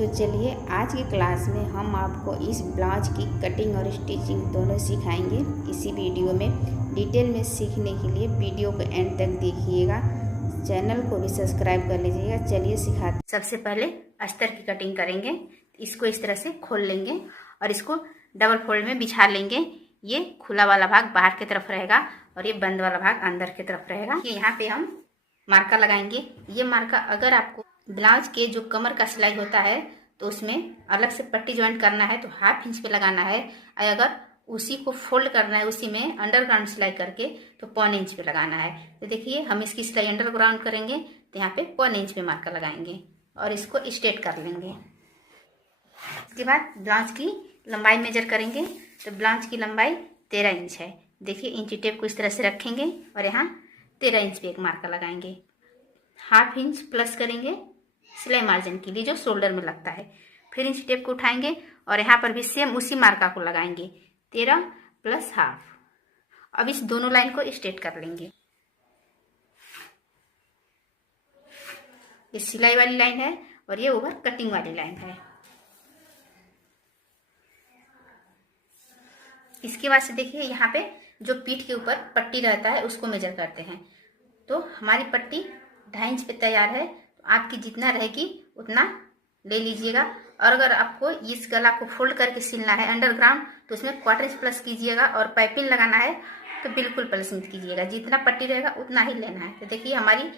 तो चलिए आज की क्लास में हम आपको इस ब्लाउज की कटिंग और स्टिचिंग दोनों सिखाएंगे। इसी वीडियो में डिटेल में सीखने के लिए वीडियो को एंड तक देखिएगा। चैनल को भी सब्सक्राइब कर लीजिएगा। चलिए सिखाते। सबसे पहले अस्तर की कटिंग करेंगे। इसको इस तरह से खोल लेंगे और इसको डबल फोल्ड में बिछा लेंगे। ये खुला वाला भाग बाहर की तरफ रहेगा और ये बंद वाला भाग अंदर की तरफ रहेगा। यहाँ पे हम मार्का लगाएंगे। ये मार्का अगर आपको ब्लाउज के जो कमर का सिलाई होता है तो उसमें अलग से पट्टी ज्वाइंट करना है तो 1/2 इंच पे लगाना है। अगर उसी को फोल्ड करना है उसी में अंडरग्राउंड सिलाई करके तो 1/4 इंच पे लगाना है। तो देखिए हम इसकी सिलाई अंडरग्राउंड करेंगे तो यहाँ पे 1/4 इंच पे मार्का लगाएंगे और इसको स्ट्रेट कर लेंगे। इसके बाद ब्लाउज की लंबाई मेजर करेंगे तो ब्लाउज की लंबाई 13 इंच है। देखिए इंची टेप को इस तरह से रखेंगे और यहाँ 13 इंच पे एक मार्का लगाएंगे। 1/2 इंच प्लस करेंगे सिलाई मार्जिन के लिए जो शोल्डर में लगता है। फिर इंच टेप को उठाएंगे और यहाँ पर भी सेम उसी मार्का को लगाएंगे 13 + 1/2। अब इस दोनों लाइन को स्ट्रेट कर लेंगे। ये सिलाई वाली लाइन है और ये ओवर कटिंग वाली लाइन है। इसके बाद से देखिए यहाँ पे जो पीठ के ऊपर पट्टी रहता है उसको मेजर करते हैं। तो हमारी पट्टी 2.5 इंच पे तैयार है। तो आपकी जितना रहेगी उतना ले लीजिएगा। और अगर आपको इस गला को फोल्ड करके सिलना है अंडरग्राउंड तो उसमें 1/4 इंच प्लस कीजिएगा और पाइपिंग लगाना है तो बिल्कुल प्लस मत कीजिएगा। जितना पट्टी रहेगा उतना ही लेना है। तो देखिए हमारी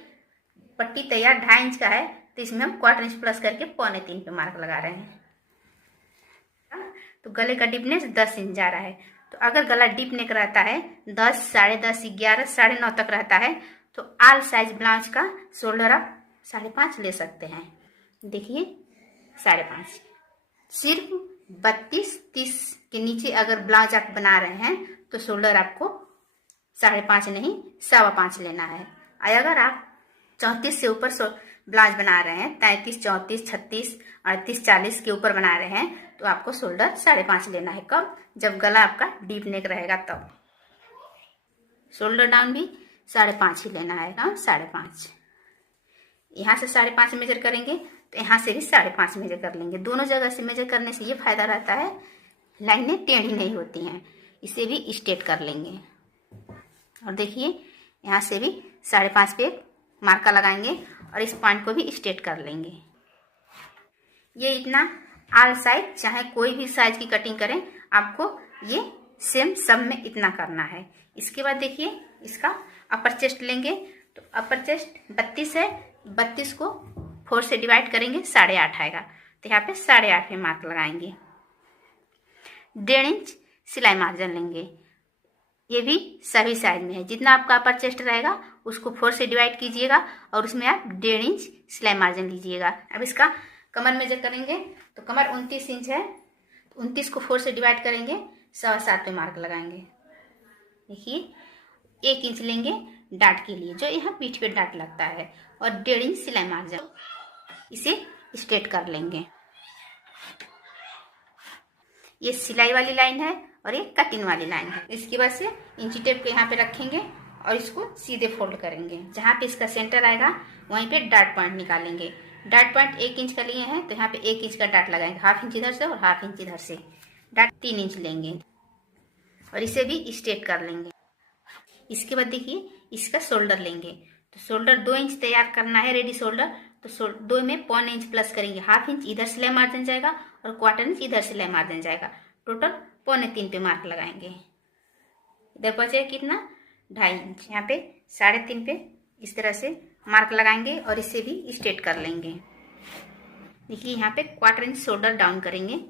पट्टी तैयार 2.5 इंच का है तो इसमें हम 1/4 इंच प्लस करके 2.75 पे मार्क लगा रहे हैं। तो गले का डीपनेस 10 इंच जा रहा है। तो अगर गला डीप नेक रहता है 10, 10.5, 11, 9.5 तक रहता है तो आल साइज ब्लाउज का शोल्डर आप 5.5 ले सकते हैं। देखिए 5.5। सिर्फ 32-30 के नीचे अगर ब्लाउज आप बना रहे हैं तो शोल्डर आपको 5.5 नहीं 5.25 लेना है। अगर आप 34 से ऊपर ब्लाउज बना रहे हैं 33, 34, 36, 38, 40 के ऊपर बना रहे हैं तो आपको शोल्डर 5.5 लेना है। कब? जब गला आपका डीप नेक रहेगा तब। शोल्डर डाउन भी 5.5 ही लेना है ना, 5.5। यहाँ से 5.5 मेजर करेंगे तो यहाँ से भी 5.5 मेजर कर लेंगे। दोनों जगह से मेजर करने से ये फायदा रहता है लाइनें टेढ़ी नहीं होती हैं। इसे भी स्ट्रेट कर लेंगे। और देखिए यहाँ से भी 5.5 पे मार्का लगाएंगे और इस पॉइंट को भी स्ट्रेट कर लेंगे। ये इतना आल साइज चाहे कोई भी साइज की कटिंग करें आपको ये सेम सब में इतना करना है। इसके बाद देखिए इसका अपर चेस्ट लेंगे तो अपर चेस्ट 32 है। 32 को 4 से डिवाइड करेंगे 8.5 आएगा। तो यहाँ पे 8.5 पे मार्क लगाएंगे। 1.5 इंच सिलाई मार्जिन लेंगे। ये भी सभी साइज में है। जितना आपका अपर चेस्ट रहेगा उसको 4 से डिवाइड कीजिएगा और उसमें आप 1.5 इंच सिलाई मार्जिन लीजिएगा। अब इसका कमर मेजर करेंगे तो कमर 29 इंच है। 29 को 4 से डिवाइड करेंगे 7.25 पे मार्क लगाएंगे। देखिए 1 इंच लेंगे डाट के लिए जो यहाँ पीठ पे डाट लगता है और 1.5 इंच सिलाई मार्जिन। इसे स्ट्रेट कर लेंगे। ये सिलाई वाली लाइन है और ये कटिंग वाली लाइन है। इसके बाद से इंची टेप को यहाँ पे रखेंगे और इसको सीधे फोल्ड करेंगे। जहाँ पे इसका सेंटर आएगा वहीं पे डाट पॉइंट निकालेंगे। डाट पॉइंट 1 इंच का लिए हैं तो यहाँ पे 1 इंच का डाट लगाएंगे। 1/2 इंच इधर से और 1/2 इंच इधर से। डाट 3 इंच लेंगे और इसे भी स्ट्रेट कर लेंगे। इसके बाद देखिए इसका शोल्डर लेंगे तो शोल्डर 2 इंच तैयार करना है रेडी शोल्डर। तो 2 में 1/4 इंच प्लस करेंगे। 1/2 इंच इधर सिलाई मार्जिन जाएगा और 1/4 इंच इधर सिलाई मार्जिन जाएगा। टोटल 2.25 पे मार्क लगाएंगे। इधर बचे कितना 2.5 इंच। यहाँ पे 3.5 पे इस तरह से मार्क लगाएंगे और इसे भी स्ट्रेट कर लेंगे। देखिए यहाँ पे 1/4 इंच शोल्डर डाउन करेंगे।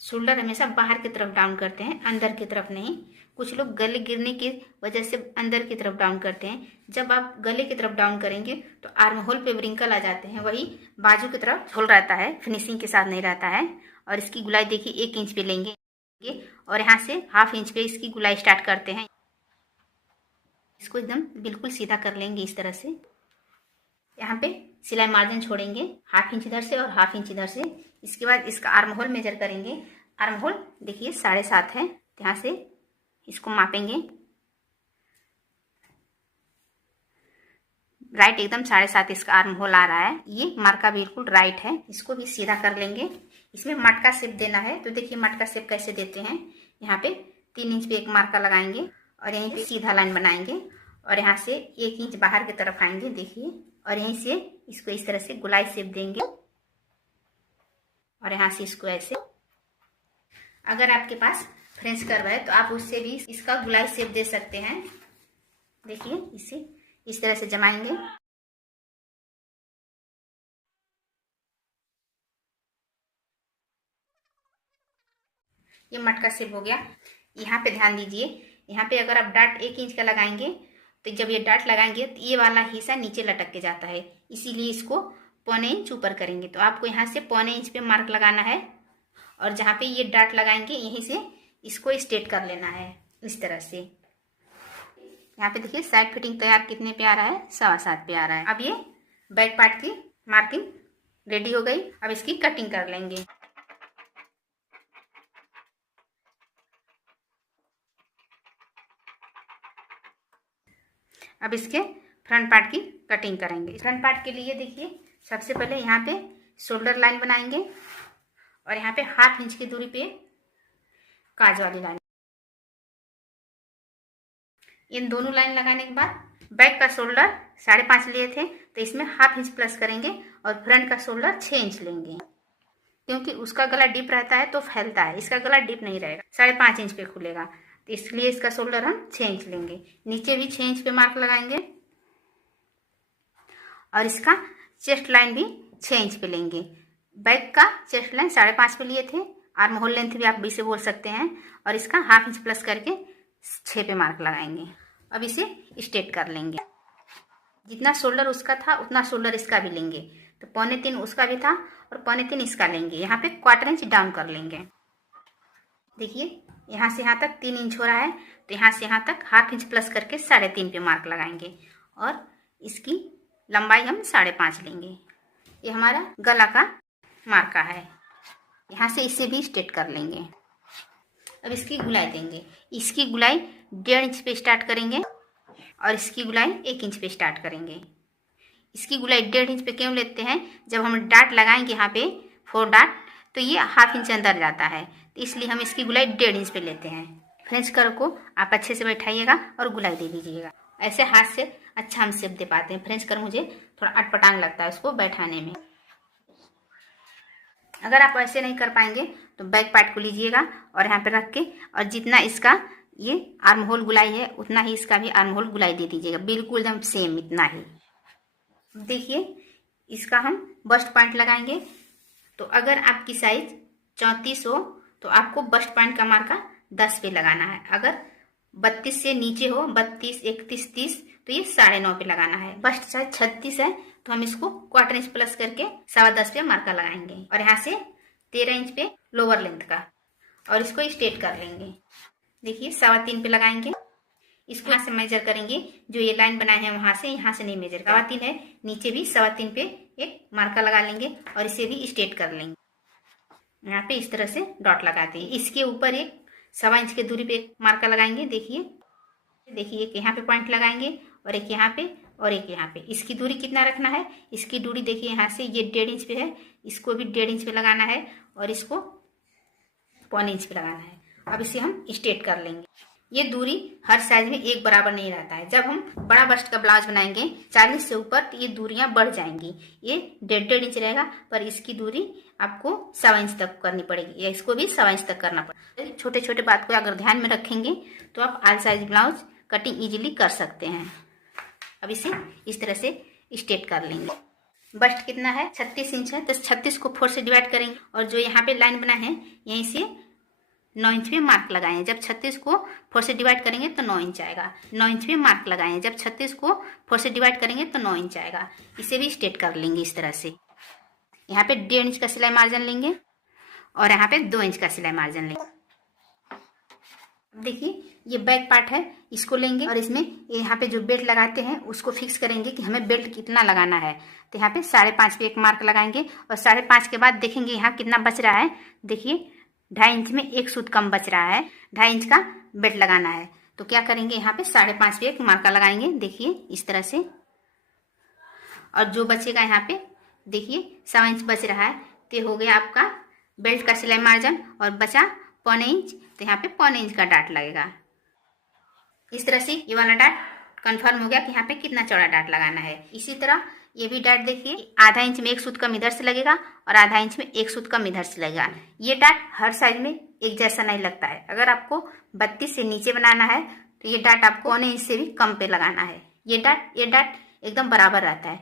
शोल्डर हमेशा बाहर की तरफ डाउन करते हैं अंदर की तरफ नहीं। कुछ लोग गले गिरने की वजह से अंदर की तरफ डाउन करते हैं। जब आप गले की तरफ डाउन करेंगे तो आर्म होल पे व्रिंकल आ जाते हैं। वही बाजू की तरफ होल रहता है, फिनिशिंग के साथ नहीं रहता है। और इसकी गुलाई देखिए 1 इंच पे लेंगे और यहाँ से 1/2 इंच पे इसकी गुलाई स्टार्ट करते हैं। इसको एकदम बिल्कुल सीधा कर लेंगे इस तरह से। यहाँ पे सिलाई मार्जिन छोड़ेंगे 1/2 इंच इधर से और 1/2 इंच इधर से। इसके बाद इसका आर्म होल मेजर करेंगे। आर्म होल देखिए 7.5 है। यहाँ से इसको मापेंगे। राइट एकदम 7.5 इसका आर्म होल आ रहा है। ये मार्का बिल्कुल राइट है। इसको भी सीधा कर लेंगे। इसमें मटका शेप देना है, तो देखिए मटका शेप कैसे देते हैं। यहाँ पे 3 इंच पे एक मार्का लगाएंगे और यहीं पे सीधा लाइन बनाएंगे और यहाँ से 1 इंच बाहर की तरफ आएंगे, देखिए, और यहीं से इसको इस तरह से गोलाई शेप देंगे और यहाँ से इसको ऐसे। अगर आपके पास फ्रेंच कर्व है तो आप उससे भी इसका गोलाई शेप दे सकते हैं। देखिए इसे इस तरह से जमाएंगे। ये मटका शेप हो गया। यहाँ पे ध्यान दीजिए, यहाँ पे अगर आप डाट 1 इंच का लगाएंगे तो जब ये डाट लगाएंगे तो ये वाला हिस्सा नीचे लटक के जाता है, इसीलिए इसको 1.25 इंच ऊपर करेंगे। तो आपको यहाँ से 1.25 इंच पे मार्क लगाना है और जहाँ पे ये डाट लगाएंगे यहीं से इसको स्ट्रेट कर लेना है इस तरह से। यहाँ पे देखिए साइड फिटिंग तैयार कितने पे आ रहा है, 7.25 पे आ रहा है। अब ये बैक पार्ट की मार्किंग रेडी हो गई। अब इसकी कटिंग कर लेंगे। अब इसके फ्रंट पार्ट की कटिंग करेंगे। फ्रंट पार्ट के लिए देखिए सबसे पहले यहाँ पे शोल्डर लाइन बनाएंगे और यहाँ पे 1/2 इंच की दूरी पे काज वाली लाइन। इन दोनों लाइन लगाने के बाद बैक का शोल्डर 5.5 लिए थे तो इसमें 1/2 इंच प्लस करेंगे और फ्रंट का शोल्डर 6 इंच लेंगे, क्योंकि उसका गला डीप रहता है तो फैलता है, इसका गला डीप नहीं रहेगा, 5.5 इंच पे खुलेगा, तो इसलिए इसका शोल्डर हम 6 इंच लेंगे। नीचे भी 6 इंच पे मार्क लगाएंगे और इसका चेस्ट लाइन भी 6 इंच पे लेंगे। बैक का चेस्ट लाइन 5.5 पे लिए थे, आर्म होल लेंथ भी आप भी से बोल सकते हैं, और इसका 1/2 इंच प्लस करके 6 पे मार्क लगाएंगे। अब इसे स्ट्रेट कर लेंगे। जितना शोल्डर उसका था उतना शोल्डर इसका भी लेंगे, तो 2.25 उसका भी था और 2.25 इसका लेंगे। यहाँ पे 1/4 इंच डाउन कर लेंगे। देखिए यहाँ से यहाँ तक 3 इंच हो रहा है, तो यहाँ से यहाँ तक 1/2 इंच प्लस करके 3.5 पे मार्क लगाएंगे और इसकी लंबाई हम 5.5 लेंगे। ये हमारा गला का मार्का है। यहाँ से इसे भी स्ट्रेट कर लेंगे। अब इसकी गुलाई देंगे। इसकी गुलाई 1.5 इंच पे स्टार्ट करेंगे और इसकी गुलाई 1 इंच पे स्टार्ट करेंगे। इसकी गुलाई 1.5 इंच पे क्यों लेते हैं, जब हम डाट लगाएंगे यहाँ पे 4 डाट तो ये 1/2 इंच अंदर जाता है, तो इसलिए हम इसकी गुलाई 1.5 इंच पे लेते हैं। फ्रेंच कर्व को आप अच्छे से बैठाइएगा और गुलाई दे दीजिएगा। ऐसे हाथ से अच्छा हम शेप दे पाते हैं। फ्रेंच कर्व मुझे थोड़ा अटपटांग लगता है उसको बैठाने में। अगर आप ऐसे नहीं कर पाएंगे तो बैक पार्ट को लीजिएगा और यहाँ पे रख के, और जितना इसका ये आर्म होल गुलाई है उतना ही इसका भी आर्म होल गुलाई दे दीजिएगा, बिल्कुल एकदम सेम इतना ही। देखिए इसका हम बस्ट पॉइंट लगाएंगे। तो अगर आपकी साइज 34 हो तो आपको बस्ट पॉइंट का मार्का 10 पे लगाना है। अगर 32 से नीचे हो, 32, 31, 30, तो ये 9.5 पे लगाना है। बस्ट साइज 36 है तो हम इसको 1/4 इंच प्लस करके 10.25 पे मार्का लगाएंगे और यहाँ से 13 इंच पे लोअर लेंथ का, और इसको स्ट्रेट कर लेंगे। देखिए 3.25 पे लगाएंगे। इसको यहाँ से मेजर करेंगे, जो ये लाइन बनाए हैं वहां से, यहाँ से नहीं मेजर, 3.25 है, नीचे भी 3.25 पे एक मार्का लगा लेंगे और इसे भी स्ट्रेट कर लेंगे। यहाँ पे इस तरह से डॉट लगाते हैं। इसके ऊपर एक 1.25 इंच की दूरी पे एक मार्का लगाएंगे। देखिए एक यहाँ पे पॉइंट लगाएंगे और एक यहाँ पे और एक यहाँ पे। इसकी दूरी कितना रखना है, इसकी दूरी देखिए यहाँ से ये 1.5 इंच पे है, इसको भी 1.5 इंच पे लगाना है और इसको 1.25 इंच पे लगाना है। अब इसे हम स्ट्रेट कर लेंगे। ये दूरी हर साइज में एक बराबर नहीं रहता है। जब हम बड़ा बस्ट का ब्लाउज बनाएंगे 40 से ऊपर तो ये दूरियां बढ़ जाएंगी। ये 1.5 इंच रहेगा, पर इसकी दूरी आपको 1.25 इंच तक करनी पड़ेगी, या इसको भी 1.25 इंच तक करना पड़ेगा। छोटे छोटे बात को अगर ध्यान में रखेंगे तो आप आल साइज ब्लाउज कटिंग इजीली कर सकते हैं। अब इसे इस तरह से स्ट्रेट कर लेंगे। बस्ट कितना है, 36 इंच है, तो 36 को 4 से डिवाइड करेंगे और जो यहाँ पे लाइन बना है यहीं से 9 इंच पे मार्क लगाएं। जब 36 को 4 से डिवाइड करेंगे तो 9 इंच आएगा। 9 इंच पे मार्क लगाएं। जब 36 को 4 से डिवाइड करेंगे तो 9 इंच आएगा। इसे भी स्ट्रेट कर लेंगे इस तरह से। यहाँ पे 1.5 इंच का सिलाई मार्जिन लेंगे और यहाँ पे 2 इंच का सिलाई मार्जिन लेंगे। देखिए ये बैक पार्ट है, इसको लेंगे और इसमें यहाँ पे जो बेल्ट लगाते हैं उसको फिक्स करेंगे कि हमें बेल्ट कितना लगाना है। तो यहाँ पे 5.5 पे एक मार्क लगाएंगे और 5.5 के बाद देखेंगे यहाँ कितना बच रहा है। देखिए 2.5 इंच में एक सूत कम बच रहा है, 2.5 इंच का बेल्ट लगाना है। तो क्या करेंगे, यहाँ पे 5.5 पे एक मार्का लगाएंगे। देखिए इस तरह से और जो बचेगा यहाँ पे देखिए 1.25 इंच बच रहा है, तो ये हो गया आपका बेल्ट का सिलाई मार्जिन। और बचा 1.25 इंच, तो यहाँ पे 1.25 इंच का डाट लगेगा। इस तरह से ये वाला डाट कंफर्म हो गया कि यहाँ पे कितना चौड़ा डाट लगाना है। इसी तरह ये भी डाट देखिए, 1/2 इंच में एक सूत कम इधर से लगेगा और 1/2 इंच में एक सूत कम इधर से लगेगा। ये डाट हर साइज में एक जैसा नहीं लगता है। अगर आपको 32 से नीचे बनाना है तो ये डाट आपको 1.25 इंच से भी कम पे लगाना है। ये डाट एकदम बराबर रहता है,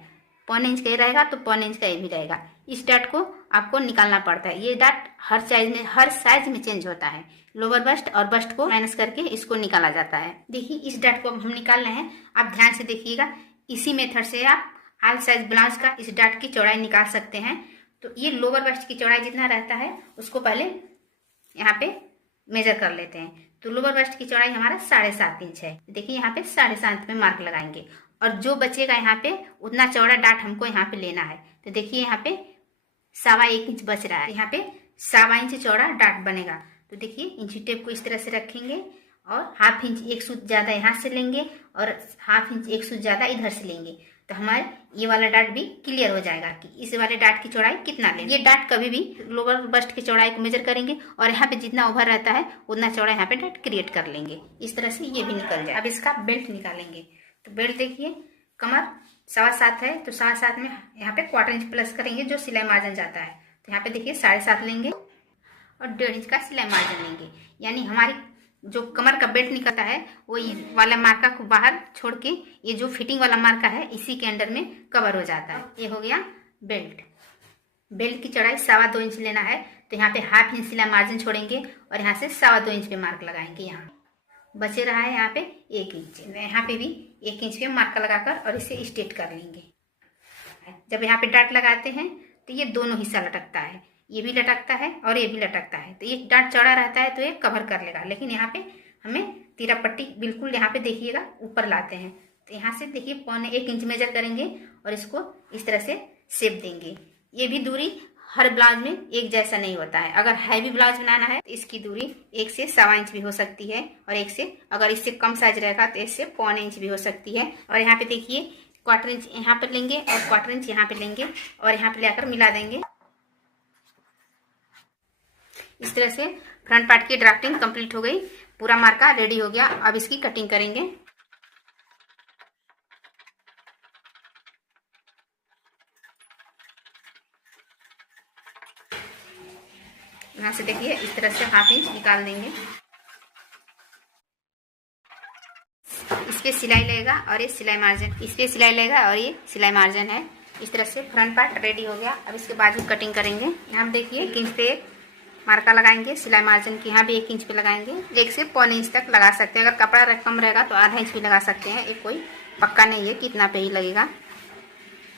1.25 इंच का ये रहेगा तो 1.25 इंच का ये भी रहेगा। इस डाट को आपको निकालना पड़ता है। ये डाट हर साइज में चेंज होता है। लोअर बस्ट और बस्ट को माइनस करके इसको निकाला जाता है। देखिए इस डाट को हम निकाल रहे हैं, आप ध्यान से देखिएगा। इसी मेथड से आप आल साइज ब्लाउज का इस डाट की चौड़ाई निकाल सकते हैं। तो ये लोअर बस्ट की चौड़ाई जितना रहता है उसको पहले यहाँ पे मेजर कर लेते हैं। तो लोअर बस्ट की चौड़ाई हमारा 7.5 इंच है। देखिए यहाँ पे 7.5 में मार्क लगाएंगे और जो बचेगा यहाँ पे उतना चौड़ा डाट हमको यहाँ पे लेना है। तो देखिए यहाँ पे 1.25 इंच बच रहा है, यहाँ पे 1.25 इंच चौड़ा डाट बनेगा। तो देखिए इंची टेप को इस तरह से रखेंगे और 1/2 इंच एक सूत ज्यादा यहाँ से लेंगे और 1/2 इंच एक सूत ज्यादा इधर से लेंगे। तो हमारे ये वाला डाट भी क्लियर हो जाएगा कि इस वाले डाट की चौड़ाई कितना लें। ये डाट कभी भी लोअर बस्ट की चौड़ाई को मेजर करेंगे और यहाँ पे जितना ओवर रहता है उतना चौड़ा यहाँ पे डाट क्रिएट कर लेंगे। इस तरह से ये भी निकल जाए। अब इसका बेल्ट निकालेंगे। तो बेल्ट देखिए कमर 7.25 है, तो 7.25 में यहाँ पे 1/4 इंच प्लस करेंगे जो सिलाई मार्जिन जाता है। तो यहाँ पे देखिए 7.5 लेंगे और 1.5 इंच का सिलाई मार्जिन लेंगे। यानी हमारी जो कमर का बेल्ट निकलता है वो वाला मार्का को बाहर छोड़ के ये जो फिटिंग वाला मार्का है इसी के अंडर में कवर हो जाता है। ये हो गया बेल्ट। बेल्ट की चौड़ाई 2.25 इंच लेना है, तो यहाँ पे 1/2 इंच सिलाई मार्जिन छोड़ेंगे और यहाँ से 2.25 इंच पे मार्क लगाएंगे। यहाँ बचे रहा है यहाँ पे 1 इंच, यहाँ पे भी 1 इंच पे मार्क लगाकर और इसे स्ट्रेट कर लेंगे। जब यहाँ पे डाट लगाते हैं तो ये दोनों हिस्सा लटकता है, ये भी लटकता है और ये भी लटकता है। तो ये डाट चौड़ा रहता है तो ये कवर कर लेगा, लेकिन यहाँ पे हमें तीरा पट्टी बिल्कुल यहाँ पे देखिएगा ऊपर लाते हैं। तो यहाँ से देखिए 1.25 इंच मेजर करेंगे और इसको इस तरह से शेप देंगे। ये भी दूरी हर ब्लाउज में एक जैसा नहीं होता है। अगर हैवी ब्लाउज बनाना है तो इसकी दूरी 1 से 1.25 इंच भी हो सकती है और अगर इससे कम साइज रहेगा तो इससे 1.25 इंच भी हो सकती है। और यहाँ पे देखिए 1/4 इंच यहाँ पर लेंगे और 1/4 इंच यहाँ पे लेंगे और यहाँ पे लेकर मिला देंगे। इस तरह से फ्रंट पार्ट की ड्राफ्टिंग कंप्लीट हो गई, पूरा मार्का रेडी हो गया। अब इसकी कटिंग करेंगे। यहाँ से देखिए इस तरह से 1/2 इंच निकाल देंगे। इस पे सिलाई लगेगा और ये सिलाई मार्जिन, इस पे सिलाई लगेगा और ये सिलाई मार्जिन है। इस तरह से फ्रंट पार्ट रेडी हो गया। अब इसके बाजू कटिंग करेंगे। यहाँ देखिए 1 इंच पे मार्का लगाएंगे सिलाई मार्जिन की, यहाँ भी 1 इंच पे लगाएंगे। 1 से 1.25 इंच तक लगा सकते हैं। अगर कपड़ा कम रहेगा तो 1/2 इंच भी लगा सकते हैं, ये कोई पक्का नहीं है कि इतना पे ही लगेगा।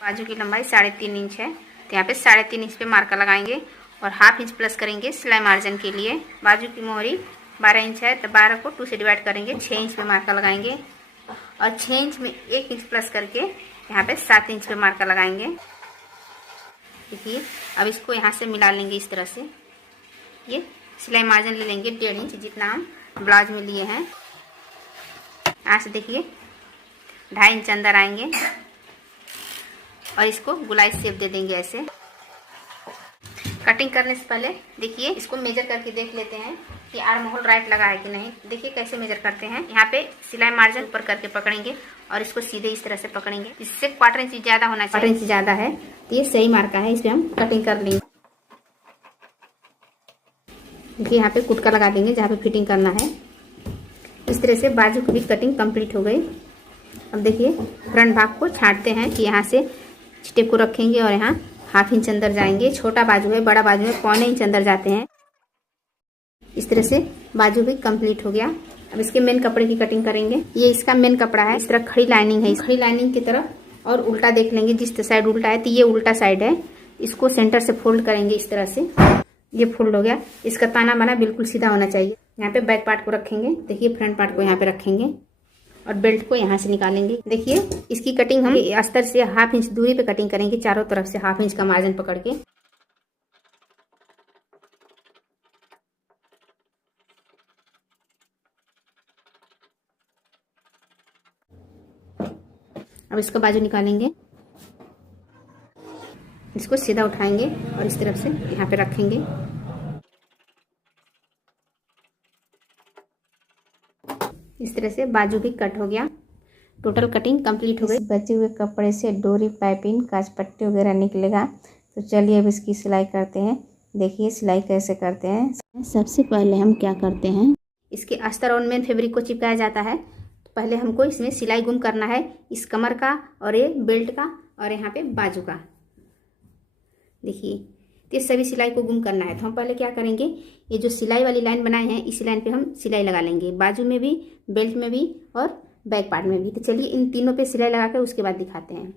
बाजू की लंबाई 3.5 इंच है, तो यहाँ पे 3.5 इंच पे मार्का लगाएंगे और 1/2 इंच प्लस करेंगे सिलाई मार्जिन के लिए। बाजू की मोहरी 12 इंच है, तो 12 को 2 से डिवाइड करेंगे, 6 इंच पे मार्का लगाएंगे और 6 इंच में 1 इंच प्लस करके यहाँ पे 7 इंच पे मार्का लगाएंगे। देखिए अब इसको यहाँ से मिला लेंगे। इस तरह से ये सिलाई मार्जिन ले लेंगे 1.5 इंच जितना हम ब्लाउज में लिए हैं। यहाँ से देखिए 2.5 इंच अंदर आएंगे और इसको गुलाई शेप दे देंगे ऐसे। कटिंग करने से पहले देखिए इसको मेजर करके देख लेते हैं कि आर्म होल राइट लगा है कि नहीं। देखिए कैसे मेजर करते हैं। यहाँ पे सिलाई मार्जिन ऊपर करके पकड़ेंगे और इसको सीधे इस तरह से पकड़ेंगे। इससे 1/4 इंच ज्यादा होना चाहिए, 1/4 इंच ज्यादा है तो ये सही मार्का है, इस पर हम कटिंग कर लेंगे। देखिए यहाँ पे कुटका लगा देंगे जहाँ पे फिटिंग करना है। इस तरह से बाजू की भी कटिंग कंप्लीट हो गई। अब देखिए फ्रंट भाग को छांटते हैं कि यहाँ से टेप को रखेंगे और यहाँ 1/2 इंच अंदर जाएंगे। छोटा बाजू है, बड़ा बाजू है 1.25 इंच अंदर जाते हैं। इस तरह से बाजू भी कंप्लीट हो गया। अब इसके मेन कपड़े की कटिंग करेंगे। ये इसका मेन कपड़ा है। इस तरह खड़ी लाइनिंग है, इस खड़ी लाइनिंग की तरफ और उल्टा देख लेंगे। जिस साइड उल्टा है तो ये उल्टा साइड है, इसको सेंटर से फोल्ड करेंगे। इस तरह से ये फोल्ड हो गया। इसका ताना बाना बिल्कुल सीधा होना चाहिए। यहाँ पे बैक पार्ट को रखेंगे, देखिए फ्रंट पार्ट को यहाँ पे रखेंगे और बेल्ट को यहाँ से निकालेंगे। देखिए इसकी कटिंग हम अस्तर से 1/2 इंच दूरी पे कटिंग करेंगे, चारों तरफ से 1/2 इंच का मार्जिन पकड़ के। अब इसका बाजू निकालेंगे। इसको सीधा उठाएंगे और इस तरफ से यहाँ पे रखेंगे। इस तरह से बाजू भी कट हो गया। टोटल कटिंग कंप्लीट हो गई। बचे हुए कपड़े से डोरी, पाइपिंग, काज पट्टी वगैरह निकलेगा। तो चलिए अब इसकी सिलाई करते हैं। देखिए सिलाई कैसे करते हैं। सबसे पहले हम क्या करते हैं, इसके अस्तर और मेन फैब्रिक को चिपकाया जाता है। तो पहले हमको इसमें सिलाई गुम करना है, इस कमर का और ये बेल्ट का और यहाँ पे बाजू का। देखिए तो सभी सिलाई को गुम करना है। तो हम पहले क्या करेंगे, ये जो सिलाई वाली लाइन बनाए हैं इस लाइन पे हम सिलाई लगा लेंगे, बाजू में भी, बेल्ट में भी और बैक पार्ट में भी। तो चलिए इन तीनों पे सिलाई लगा कर उसके बाद दिखाते हैं।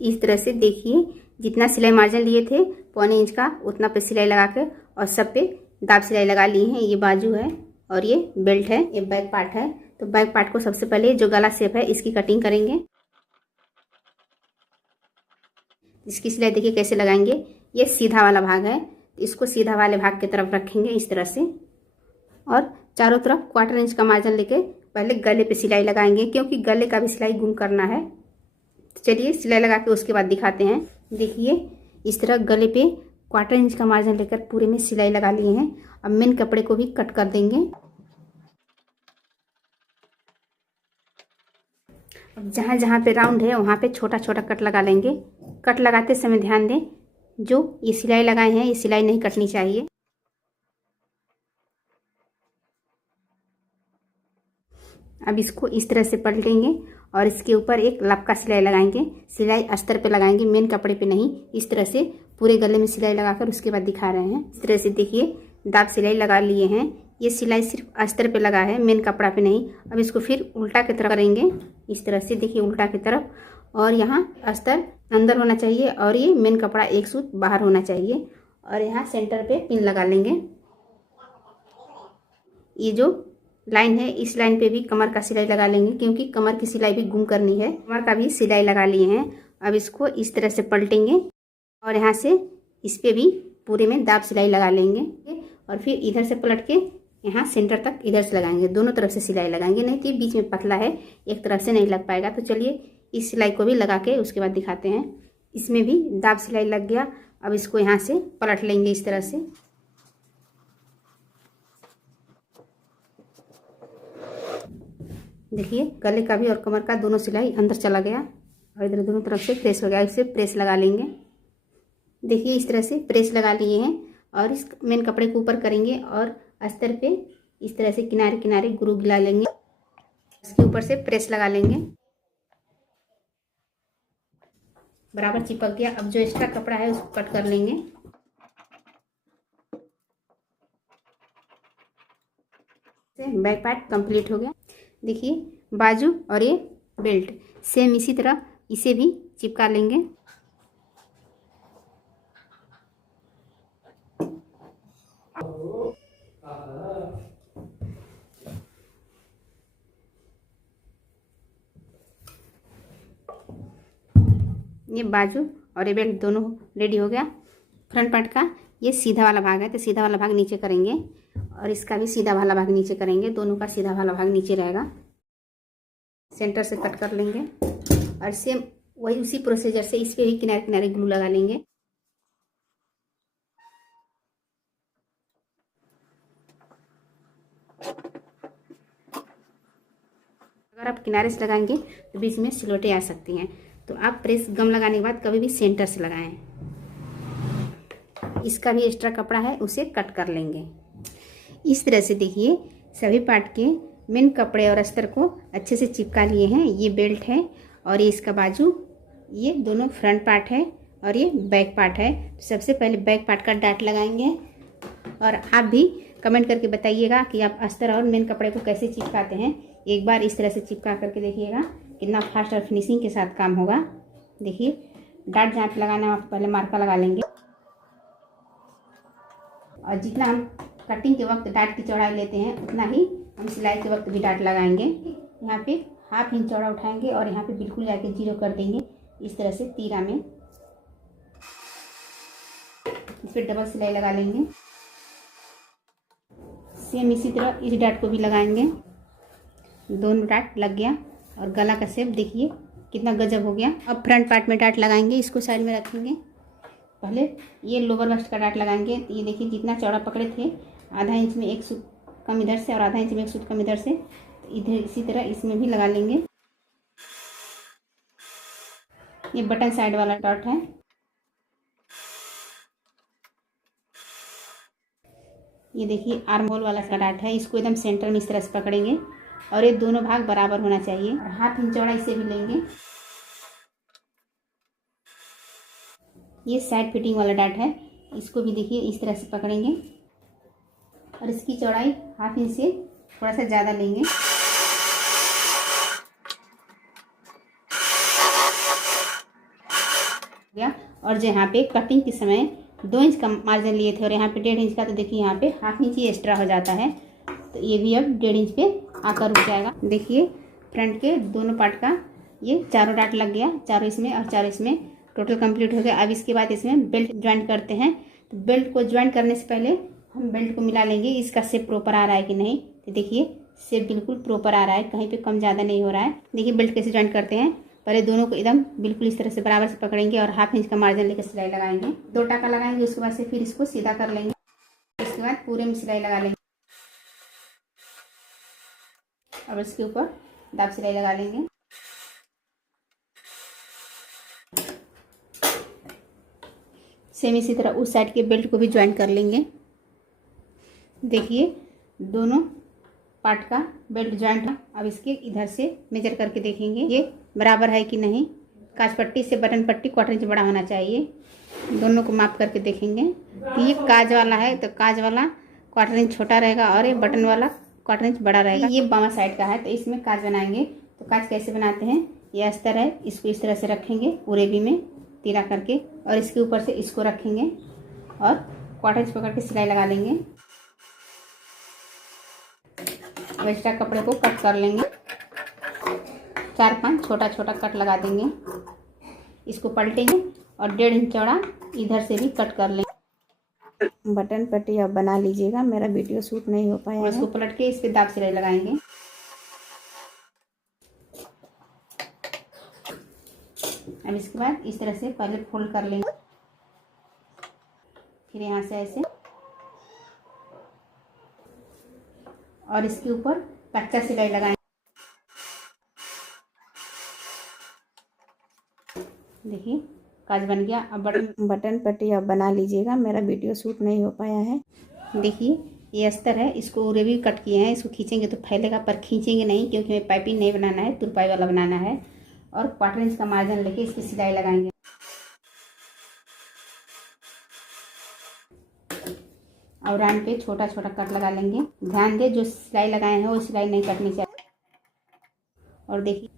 इस तरह से देखिए जितना सिलाई मार्जिन लिए थे 1.25 इंच का, उतना पे सिलाई लगा के और सब पे दाब सिलाई लगा ली है। ये बाजू है और ये बेल्ट है, ये बैक पार्ट है। तो बैक पार्ट को सबसे पहले जो गला शेप है इसकी कटिंग करेंगे। इसकी सिलाई देखिए कैसे लगाएंगे। ये सीधा वाला भाग है, इसको सीधा वाले भाग की तरफ रखेंगे इस तरह से और चारों तरफ 1/4 इंच का मार्जिन लेके पहले गले पे सिलाई लगाएंगे, क्योंकि गले का भी सिलाई गुम करना है। तो चलिए सिलाई लगा के उसके बाद दिखाते हैं। देखिए इस तरह गले पे 1/4 इंच का मार्जिन लेकर पूरे में सिलाई लगा लिए हैं। अब मेन कपड़े को भी कट कर देंगे। अब जहाँ जहाँ पे राउंड है वहाँ पे छोटा छोटा कट लगा लेंगे। कट लगाते समय ध्यान दें, जो ये सिलाई लगाए हैं ये सिलाई नहीं कटनी चाहिए। अब इसको इस तरह से पलटेंगे और इसके ऊपर एक लपका सिलाई लगाएंगे। सिलाई अस्तर पे लगाएंगे, मेन कपड़े पे नहीं। इस तरह से पूरे गले में सिलाई लगाकर उसके बाद दिखा रहे हैं। इस तरह से देखिए दाब सिलाई लगा लिए हैं। ये सिलाई सिर्फ अस्तर पे लगा है, मेन कपड़ा पे नहीं। अब इसको फिर उल्टा की तरफ करेंगे। इस तरह से देखिए उल्टा की तरफ, और यहाँ अस्तर अंदर होना चाहिए और ये मेन कपड़ा एक सूत बाहर होना चाहिए। और यहाँ सेंटर पे पिन लगा लेंगे। ये जो लाइन है इस लाइन पे भी कमर का सिलाई लगा लेंगे, क्योंकि कमर की सिलाई भी गुम करनी है। कमर का भी सिलाई लगा लिए हैं। अब इसको इस तरह से पलटेंगे और यहाँ से इस पे भी पूरे में दाब सिलाई लगा लेंगे और फिर इधर से पलट के यहाँ सेंटर तक इधर से लगाएंगे। दोनों तरफ से सिलाई लगाएंगे, नहीं तो बीच में पतला है, एक तरफ से नहीं लग पाएगा। तो चलिए इस सिलाई को भी लगा के उसके बाद दिखाते हैं। इसमें भी दाब सिलाई लग गया। अब इसको यहाँ से पलट लेंगे इस तरह से। देखिए गले का भी और कमर का दोनों सिलाई अंदर चला गया और इधर दोनों तरफ से प्रेस हो गया। इसे प्रेस लगा लेंगे। देखिए इस तरह से प्रेस लगा लिए हैं और इस मेन कपड़े को ऊपर करेंगे और अस्तर पे इस तरह से किनारे किनारे ग्रू गिला लेंगे। इसके ऊपर से प्रेस लगा लेंगे। बराबर चिपक गया। अब जो एक्स्ट्रा कपड़ा है उसको कट कर लेंगे। बैक पार्ट कंप्लीट हो गया। देखिए बाजू और ये बेल्ट सेम इसी तरह इसे भी चिपका लेंगे। ये बाजू और ये बेल्ट दोनों रेडी हो गया। फ्रंट पार्ट का ये सीधा वाला भाग है, तो सीधा वाला भाग नीचे करेंगे और इसका भी सीधा वाला भाग नीचे करेंगे। दोनों का सीधा वाला भाग नीचे रहेगा। सेंटर से कट कर लेंगे और सेम वही उसी प्रोसीजर से इस पे भी किनारे किनारे ग्लू लगा लेंगे। अगर आप किनारे से लगाएंगे तो बीच में सिलोटें आ सकती हैं। तो आप प्रेस गम लगाने के बाद कभी भी सेंटर से लगाएं। इसका भी एक्स्ट्रा कपड़ा है उसे कट कर लेंगे। इस तरह से देखिए सभी पार्ट के मेन कपड़े और अस्तर को अच्छे से चिपका लिए हैं। ये बेल्ट है और ये इसका बाजू, ये दोनों फ्रंट पार्ट है और ये बैक पार्ट है। सबसे पहले बैक पार्ट का डाट लगाएंगे और आप भी कमेंट करके बताइएगा कि आप अस्तर और मेन कपड़े को कैसे चिपकाते हैं। एक बार इस तरह से चिपका करके देखिएगा कितना फास्ट और फिनिशिंग के साथ काम होगा। देखिए डाट जहाँ पे लगाना है वहाँ पहले मार्का लगा लेंगे और जितना हम कटिंग के वक्त डाट की चौड़ाई लेते हैं उतना ही हम सिलाई के वक्त भी डाट लगाएंगे। यहाँ पे 1/2 इंच चौड़ा उठाएंगे और यहाँ पे बिल्कुल जाके 0 कर देंगे। इस तरह से तीरा में इस पर डबल सिलाई लगा लेंगे। सेम इसी तरह इस डाट को भी लगाएंगे। दोनों डाट लग गया और गला का शेप देखिए कितना गजब हो गया। अब फ्रंट पार्ट में डाट लगाएंगे। इसको साइड में रखेंगे पहले ये लोअर बस्ट का डाट लगाएंगे। तो ये देखिए जितना चौड़ा पकड़े थे, आधा इंच में एक सूत कम इधर से और आधा इंच में एक सूत कम इधर से, तो इधर इसी तरह इसमें भी लगा लेंगे। ये बटन साइड वाला डॉट है। ये देखिए आर्म होल वाला का डाट है। इसको एकदम सेंटर में इस तरह से पकड़ेंगे और ये दोनों भाग बराबर होना चाहिए और हाफ इंच चौड़ा इसे भी लेंगे। ये साइड फिटिंग वाला डाट है, इसको भी देखिए इस तरह से पकड़ेंगे और इसकी चौड़ाई हाफ इंच से थोड़ा सा ज़्यादा लेंगे। और जो यहाँ पे कटिंग के समय 2 इंच का मार्जिन लिए थे और यहाँ पे 1.5 इंच का, तो देखिए यहाँ पे हाफ इंच ही एक्स्ट्रा हो जाता है। तो ये भी अब 1.5 इंच पे आकर रुक जाएगा। देखिए फ्रंट के दोनों पार्ट का ये चारों डाट लग गया, चारों इसमें और चारों इसमें, टोटल कंप्लीट हो गया। अब इसके बाद इसमें बेल्ट ज्वाइंट करते हैं। तो बेल्ट को ज्वाइंट करने से पहले हम बेल्ट को मिला लेंगे, इसका शेप प्रॉपर आ रहा है कि नहीं। तो देखिए शेप बिल्कुल प्रॉपर आ रहा है, कहीं पे कम ज़्यादा नहीं हो रहा है। देखिए बेल्ट कैसे ज्वाइंट करते हैं। पहले दोनों को एकदम बिल्कुल इस तरह से बराबर से पकड़ेंगे और हाफ इंच का मार्जिन लेकर सिलाई लगाएंगे। 2 टाका लगाएंगे, उसके बाद से फिर इसको सीधा कर लेंगे। इसके बाद पूरे में सिलाई लगा लेंगे और इसके ऊपर दाब सिलाई लगा लेंगे। सेम इसी तरह उस साइड के बेल्ट को भी ज्वाइंट कर लेंगे। देखिए दोनों पार्ट का बेल्ट ज्वाइंट है। अब इसके इधर से मेजर करके देखेंगे ये बराबर है कि नहीं। काज पट्टी से बटन पट्टी 1/4 इंच बड़ा होना चाहिए। दोनों को माप करके देखेंगे कि ये काज वाला है तो काज वाला 1/4 इंच छोटा रहेगा और ये बटन वाला 1/4 इंच बड़ा रहेगा। ये बामा साइड का है तो इसमें काज बनाएंगे। तो काज कैसे बनाते हैं, ये अस्तर है, इसको इस तरह से रखेंगे पूरे भी में तिरा करके और इसके ऊपर से इसको रखेंगे और 1/4 इंच पकड़ के सिलाई लगा लेंगे। अब एक्स्ट्रा कपड़े को कट कर लेंगे, 4-5 छोटा छोटा कट लगा देंगे। इसको पलटेंगे और 1.5 इंच चौड़ा इधर से भी कट कर लेंगे। बटन पट्टी अब बना लीजिएगा, मेरा वीडियो शूट नहीं हो पाया है। इसको पलट के इस पे दाब सिलाई लगाएंगे। अब इसके बाद इस तरह से पहले फोल्ड कर लेंगे, फिर यहाँ से ऐसे और इसके ऊपर कच्चा सिलाई लगाएंगे। देखिए काज बन गया। अब बटन पट्टी अब बना लीजिएगा, मेरा वीडियो शूट नहीं हो पाया है। देखिए ये अस्तर है, इसको उरे भी कट किए हैं। इसको खींचेंगे तो फैलेगा पर खींचेंगे नहीं, क्योंकि हमें पाइपिंग नहीं बनाना है, तुरपाई वाला बनाना है। और 1/4 इंच का मार्जिन लेके इसकी सिलाई लगाएंगे। और राउंड पे छोटा छोटा कट लगा लेंगे। ध्यान दे जो सिलाई लगाए हैं वो सिलाई नहीं कटनी चाहिए। और देखिए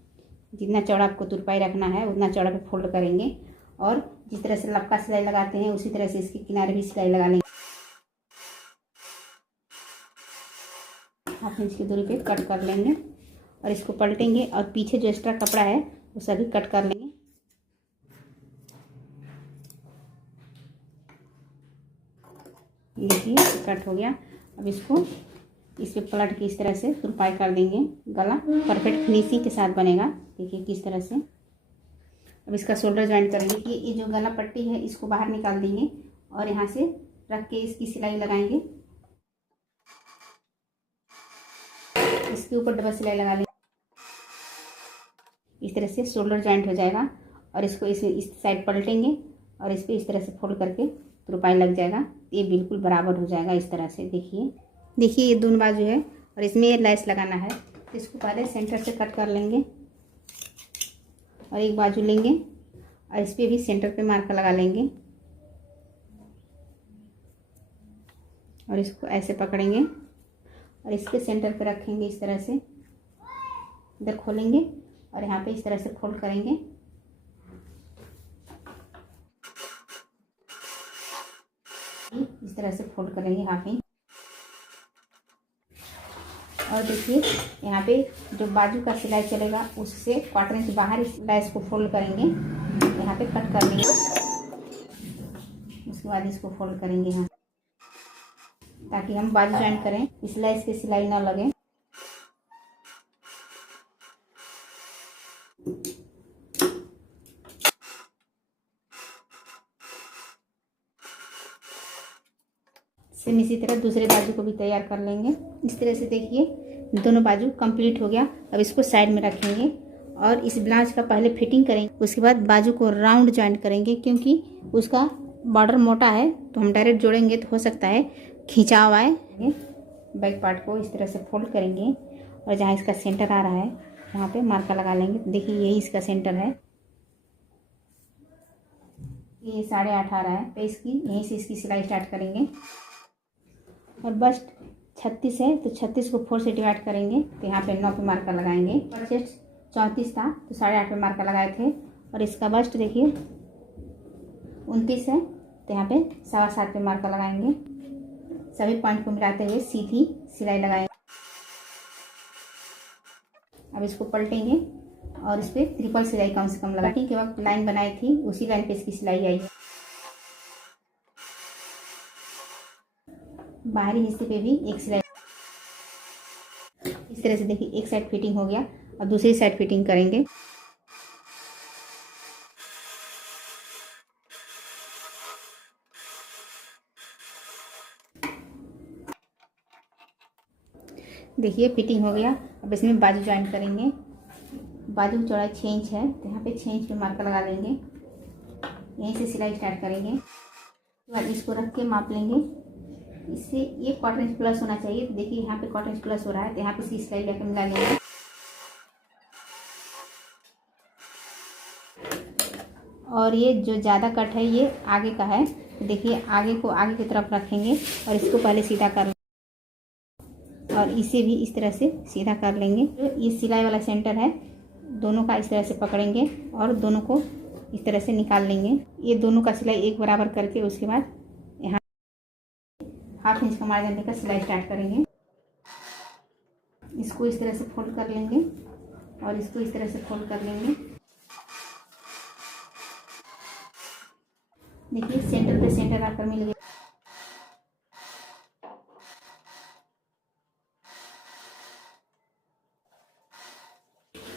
जितना चौड़ा आपको तुरपाई रखना है उतना चौड़ा पे फोल्ड करेंगे और जिस तरह से लपका सिलाई लगाते हैं उसी तरह से इसके किनारे भी सिलाई लगा लेंगे। 1/2 इंच की दूरी पे कट कर लेंगे और इसको पलटेंगे और पीछे जो एक्स्ट्रा कपड़ा है वो सभी कट कर लेंगे। देखिए कट हो गया। अब इसको इस पे पलट के इस तरह से तुरपाई कर देंगे। गला परफेक्ट फिनिशिंग के साथ बनेगा। देखिए किस तरह से। अब इसका शोल्डर ज्वाइंट करेंगे कि ये जो गला पट्टी है इसको बाहर निकाल देंगे और यहाँ से रख के इसकी सिलाई लगाएंगे। इसके ऊपर डबल सिलाई लगा लेंगे। इस तरह से शोल्डर ज्वाइंट हो जाएगा और इसको इस साइड पलटेंगे और इस पर इस तरह से फोल्ड करके तुरपाई लग जाएगा। ये बिल्कुल बराबर हो जाएगा इस तरह से। देखिए ये दोनों बाजू है और इसमें ये लैस लगाना है। तो इसको पहले सेंटर से कट कर लेंगे और एक बाजू लेंगे और इस पर भी सेंटर पे मार्कर लगा लेंगे और इसको ऐसे पकड़ेंगे और इसके सेंटर पे रखेंगे इस तरह से। इधर खोलेंगे और यहाँ पे इस तरह से फोल्ड करेंगे। इस तरह से फोल्ड करेंगे 1/2 इंच। और देखिए यहाँ पे जो बाजू का सिलाई चलेगा उससे 1/4 इंच बाहर इस लैस को फोल्ड करेंगे, यहाँ पे कट कर लेंगे। उसके बाद इसको फोल्ड करेंगे यहाँ, ताकि हम बाजू ज्वाइंट करें इस लैस पे सिलाई ना लगे। सेम इसी तरह दूसरे बाजू को भी तैयार कर लेंगे। इस तरह से देखिए दोनों बाजू कंप्लीट हो गया। अब इसको साइड में रखेंगे और इस ब्लाउज का पहले फिटिंग करेंगे, उसके बाद बाजू को राउंड जॉइंट करेंगे। क्योंकि उसका बॉर्डर मोटा है तो हम डायरेक्ट जोड़ेंगे तो हो सकता है खिंचाव आए। बैक पार्ट को इस तरह से फोल्ड करेंगे और जहाँ इसका सेंटर आ रहा है वहाँ पे मार्का लगा लेंगे। देखिए यही इसका सेंटर है, ये 8.5 आ रहा है तो यहीं से इसकी सिलाई स्टार्ट करेंगे। और बस्ट 36 है तो 36 को 4 से डिवाइड करेंगे तो यहाँ पे 9 पे मार्का लगाएंगे। और चेस्ट 34 था तो 8.5 पे मार्का लगाए थे। और इसका बस्ट देखिए 29 है तो यहाँ पे 7.25 पे मार्का लगाएंगे। सभी पॉइंट को मिलाते हुए सीधी सिलाई लगाएंगे। अब इसको पलटेंगे और इस पर ट्रिपल सिलाई कम से कम लगाने के वक्त लाइन बनाई थी उसी लाइन पे इसकी सिलाई आई है। बाहरी हिस्से पे भी एक सिलाई। इस तरह से देखिए एक साइड फिटिंग हो गया और दूसरी साइड फिटिंग करेंगे। देखिए फिटिंग हो गया। अब इसमें बाजू ज्वाइन करेंगे। बाजू की चौड़ाई 6 इंच है तो यहाँ पे 6 इंच पे मार्कर लगा लेंगे। यहीं से सिलाई स्टार्ट करेंगे। उसके बाद इसको रख के माप लेंगे। इससे ये 1/4 इंच प्लस होना चाहिए। देखिए यहाँ पे 1/4 इंच प्लस हो रहा है तो यहाँ पे इसकी सिलाई लेकर मिला लेंगे। और ये जो ज़्यादा कट है ये आगे का है तो देखिए आगे को आगे की तरफ रखेंगे और इसको पहले सीधा कर और इसे भी इस तरह से सीधा कर लेंगे। ये सिलाई वाला सेंटर है, दोनों का इस तरह से पकड़ेंगे और दोनों को इस तरह से निकाल लेंगे। ये दोनों का सिलाई एक बराबर करके उसके बाद यहाँ 1/2 इंच का मार्जिन लेकर सिलाई स्टार्ट करेंगे। इसको इस तरह से फोल्ड कर लेंगे और इसको इस तरह से फोल्ड कर लेंगे। देखिए सेंटर पे सेंटर आकर मिल गया।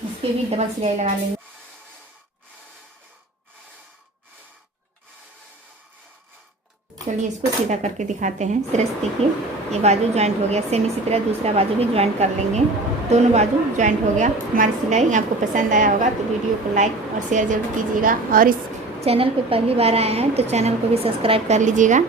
इस पे भी डबल सिलाई लगा लेंगे। चलिए इसको सीधा करके दिखाते हैं। इस तरह से देखिए ये बाजू ज्वाइंट हो गया। सेम इसी तरह दूसरा बाजू भी ज्वाइंट कर लेंगे। दोनों बाजू ज्वाइंट हो गया। हमारी सिलाई आपको पसंद आया होगा तो वीडियो को लाइक और शेयर जरूर कीजिएगा। और इस चैनल पे पहली बार आए हैं तो चैनल को भी सब्सक्राइब कर लीजिएगा।